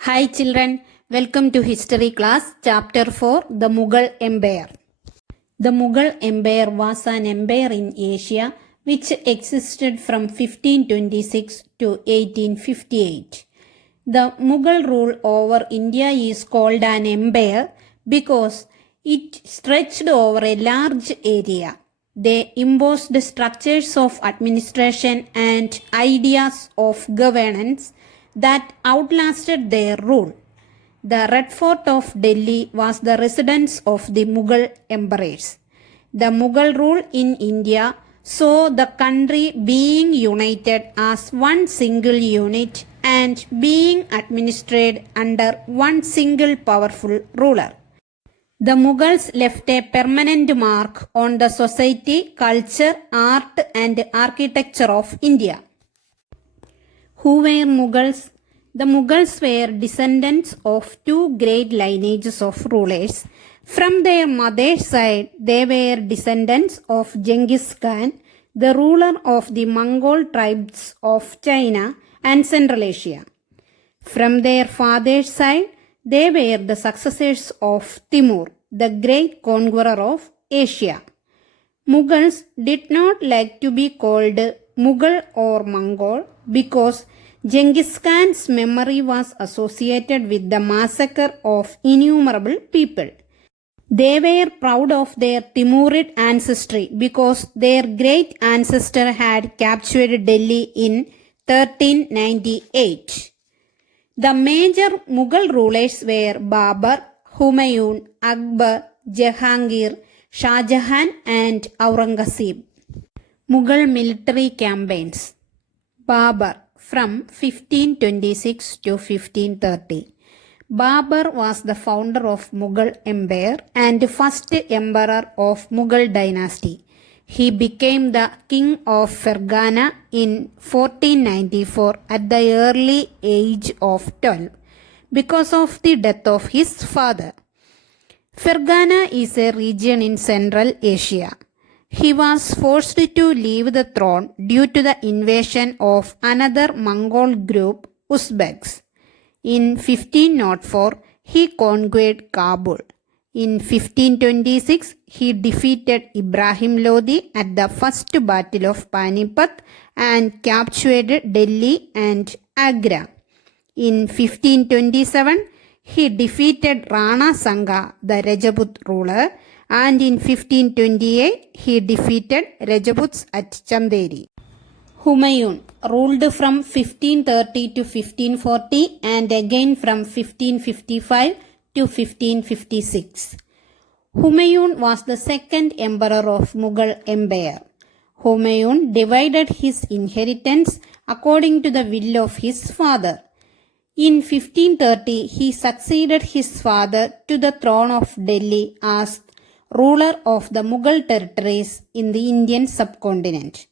Hi children, welcome to History class, Chapter 4, The Mughal Empire. The Mughal Empire was an empire in Asia which existed from 1526 to 1858. The Mughal rule over India is called an empire because it stretched over a large area. They imposed structures of administration and ideas of governance that outlasted their rule. The Red Fort of Delhi was the residence of the Mughal emperors. The Mughal rule in India saw the country being united as one single unit and being administered under one single powerful ruler. The Mughals left a permanent mark on the society, culture, art and architecture of India. Who were Mughals? The Mughals were descendants of two great lineages of rulers. From their mother's side, they were descendants of Genghis Khan, the ruler of the Mongol tribes of China and Central Asia. From their father's side, they were the successors of Timur, the great conqueror of Asia. Mughals did not like to be called Mughal or Mongol because Genghis Khan's memory was associated with the massacre of innumerable people. They were proud of their Timurid ancestry because their great ancestor had captured Delhi in 1398. The major Mughal rulers were Babur, Humayun, Akbar, Jahangir, Shah Jahan and Aurangzeb. Mughal military campaigns. Babur from 1526 to 1530. Babur was the founder of Mughal Empire and first emperor of Mughal dynasty. He became the king of Fergana in 1494 at the early age of 12 because of the death of his father. Fergana is a region in Central Asia. He was forced to leave the throne due to the invasion of another Mongol group, Uzbeks. In 1504, he conquered Kabul. In 1526, he defeated Ibrahim Lodi at the First Battle of Panipat and captured Delhi and Agra. In 1527, he defeated Rana Sanga, the Rajput ruler, and in 1528 he defeated Rajputs at Chanderi. Humayun ruled from 1530 to 1540 and again from 1555 to 1556. Humayun was the second emperor of Mughal Empire. Humayun divided his inheritance according to the will of his father. In 1530, he succeeded his father to the throne of Delhi as ruler of the Mughal territories in the Indian subcontinent.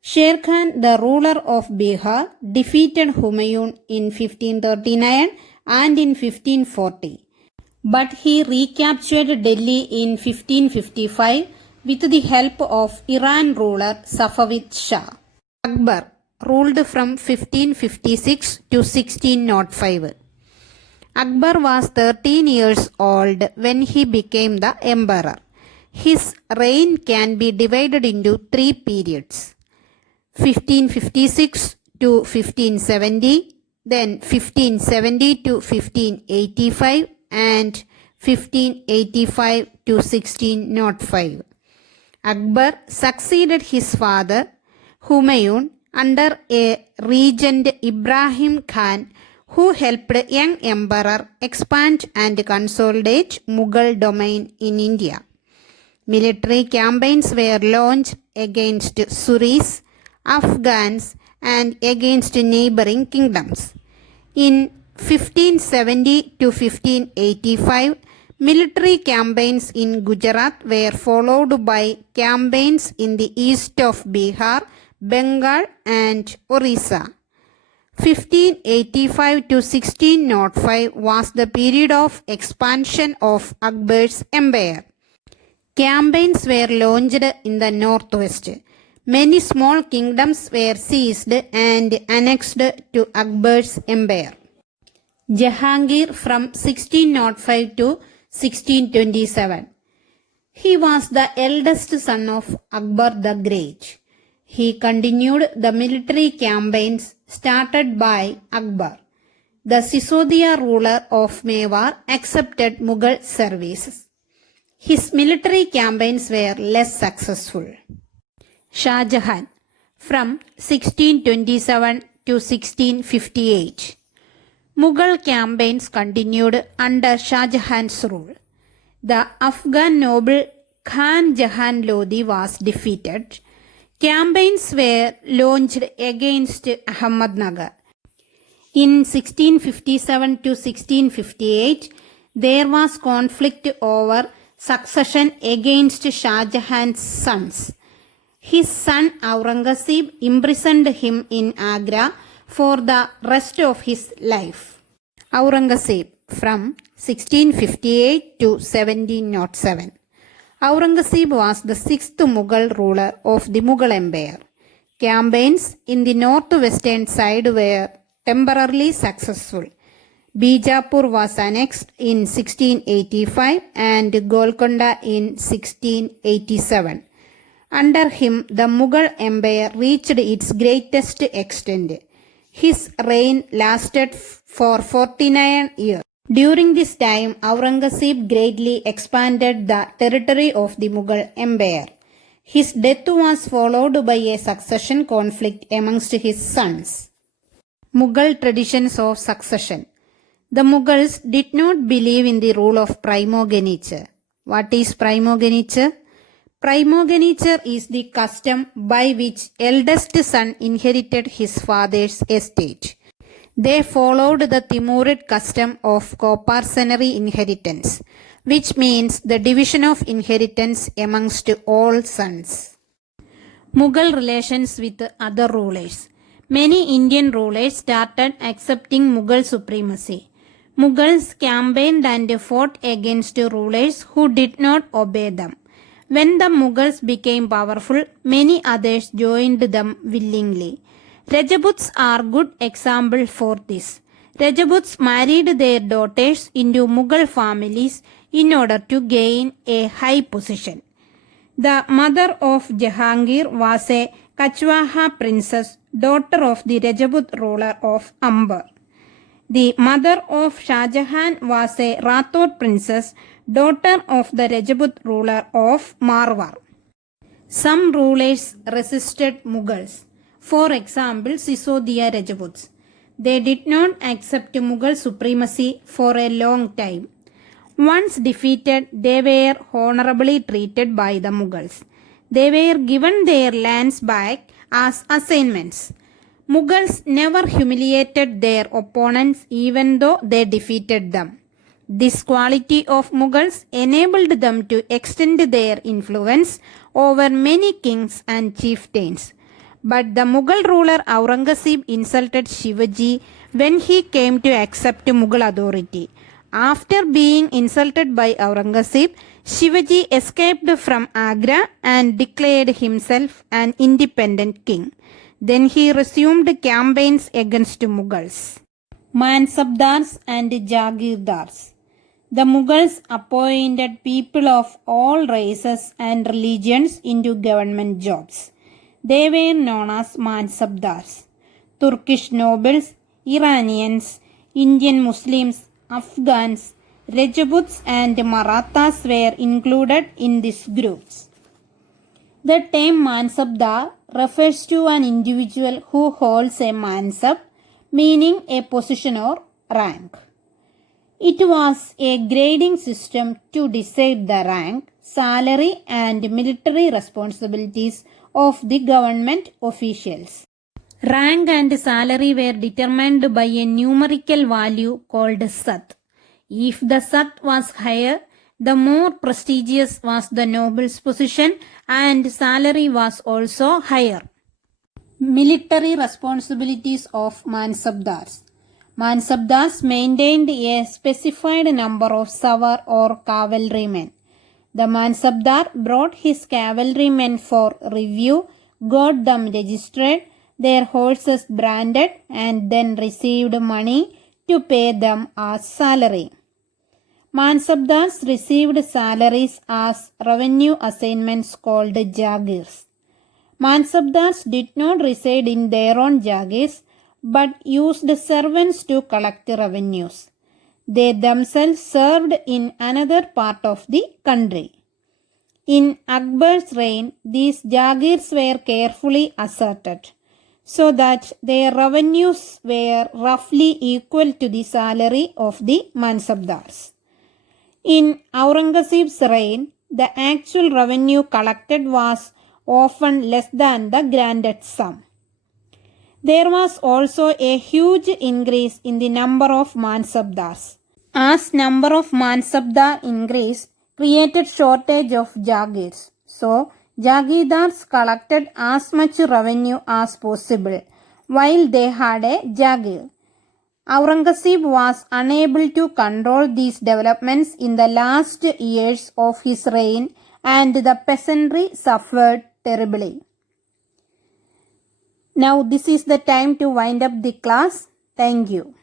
Sher Khan, the ruler of Bihar, defeated Humayun in 1539 and in 1540. But he recaptured Delhi in 1555 with the help of Iran ruler Safavid Shah. Akbar ruled from 1556 to 1605. Akbar was 13 years old when he became the emperor. His reign can be divided into three periods: 1556 to 1570, then 1570 to 1585, and 1585 to 1605. Akbar succeeded his father Humayun under a regent Ibrahim Khan, who helped young emperor expand and consolidate Mughal domain in India. Military campaigns were launched against Suris, Afghans and against neighboring kingdoms. In 1570 to 1585, military campaigns in Gujarat were followed by campaigns in the east of Bihar, Bengal and Orissa. 1585 to 1605 was the period of expansion of Akbar's empire. Campaigns were launched in the northwest. Many small kingdoms were seized and annexed to Akbar's empire. Jahangir from 1605 to 1627. He was the eldest son of Akbar the Great. He continued the military campaigns started by Akbar. The Sisodia ruler of Mewar accepted Mughal services. His military campaigns were less successful. Shah Jahan from 1627 to 1658. Mughal campaigns continued under Shah Jahan's rule. The Afghan noble Khan Jahan Lodi was defeated. Campaigns were launched against Ahmednagar. In 1657 to 1658, there was conflict over succession against Shah Jahan's sons. His son Aurangzeb imprisoned him in Agra for the rest of his life. Aurangzeb from 1658 to 1707. Aurangzeb was the sixth Mughal ruler of the Mughal Empire. Campaigns in the northwestern side were temporarily successful. Bijapur was annexed in 1685 and Golconda in 1687. Under him, the Mughal Empire reached its greatest extent. His reign lasted for 49 years. During this time, Aurangzeb greatly expanded the territory of the Mughal Empire. His death was followed by a succession conflict amongst his sons. Mughal traditions of succession. The Mughals did not believe in the rule of primogeniture. What is primogeniture? Primogeniture is the custom by which eldest son inherited his father's estate. They followed the Timurid custom of coparcenary inheritance, which means the division of inheritance amongst all sons. Mughal relations with other rulers. Many Indian rulers started accepting Mughal supremacy. Mughals campaigned and fought against rulers who did not obey them. When the Mughals became powerful, many others joined them willingly. Rajputs are good example for this. Rajputs married their daughters into Mughal families in order to gain a high position. The mother of Jahangir was a Kachwaha princess, daughter of the Rajput ruler of Amber. The mother of Shah Jahan was a Rathod princess, daughter of the Rajput ruler of Marwar. Some rulers resisted Mughals. For example, Sisodia Rajputs. They did not accept Mughal supremacy for a long time. Once defeated, they were honorably treated by the Mughals. They were given their lands back as assignments. Mughals never humiliated their opponents even though they defeated them. This quality of Mughals enabled them to extend their influence over many kings and chieftains. But the Mughal ruler Aurangzeb insulted Shivaji when he came to accept Mughal authority. After being insulted by Aurangzeb, Shivaji escaped from Agra and declared himself an independent king. Then he resumed campaigns against Mughals. Mansabdars and Jagirdars. The Mughals appointed people of all races and religions into government jobs. They were known as Mansabdars. Turkish nobles, Iranians, Indian Muslims, Afghans, Rajputs and Marathas were included in these groups. The term Mansabdar refers to an individual who holds a mansab, meaning a position or rank. It was a grading system to decide the rank, salary and military responsibilities of the government officials. Rank and salary were determined by a numerical value called Sat. If the Sat was higher, the more prestigious was the noble's position and salary was also higher. Military responsibilities of Mansabdars. Mansabdars maintained a specified number of savar or cavalrymen. The Mansabdar brought his cavalrymen for review, got them registered, their horses branded, and then received money to pay them as salary. Mansabdars received salaries as revenue assignments called jagirs. Mansabdars did not reside in their own jagirs but used servants to collect revenues. They themselves served in another part of the country. In Akbar's reign, these jagirs were carefully asserted so that their revenues were roughly equal to the salary of the Mansabdars. In Aurangzeb's reign, the actual revenue collected was often less than the granted sum. There was also a huge increase in the number of Mansabdars. As number of Mansabdar increased, created shortage of jagirs. So, Jagirdars collected as much revenue as possible while they had a jagir. Aurangzeb was unable to control these developments in the last years of his reign and the peasantry suffered terribly. Now this is the time to wind up the class. Thank you.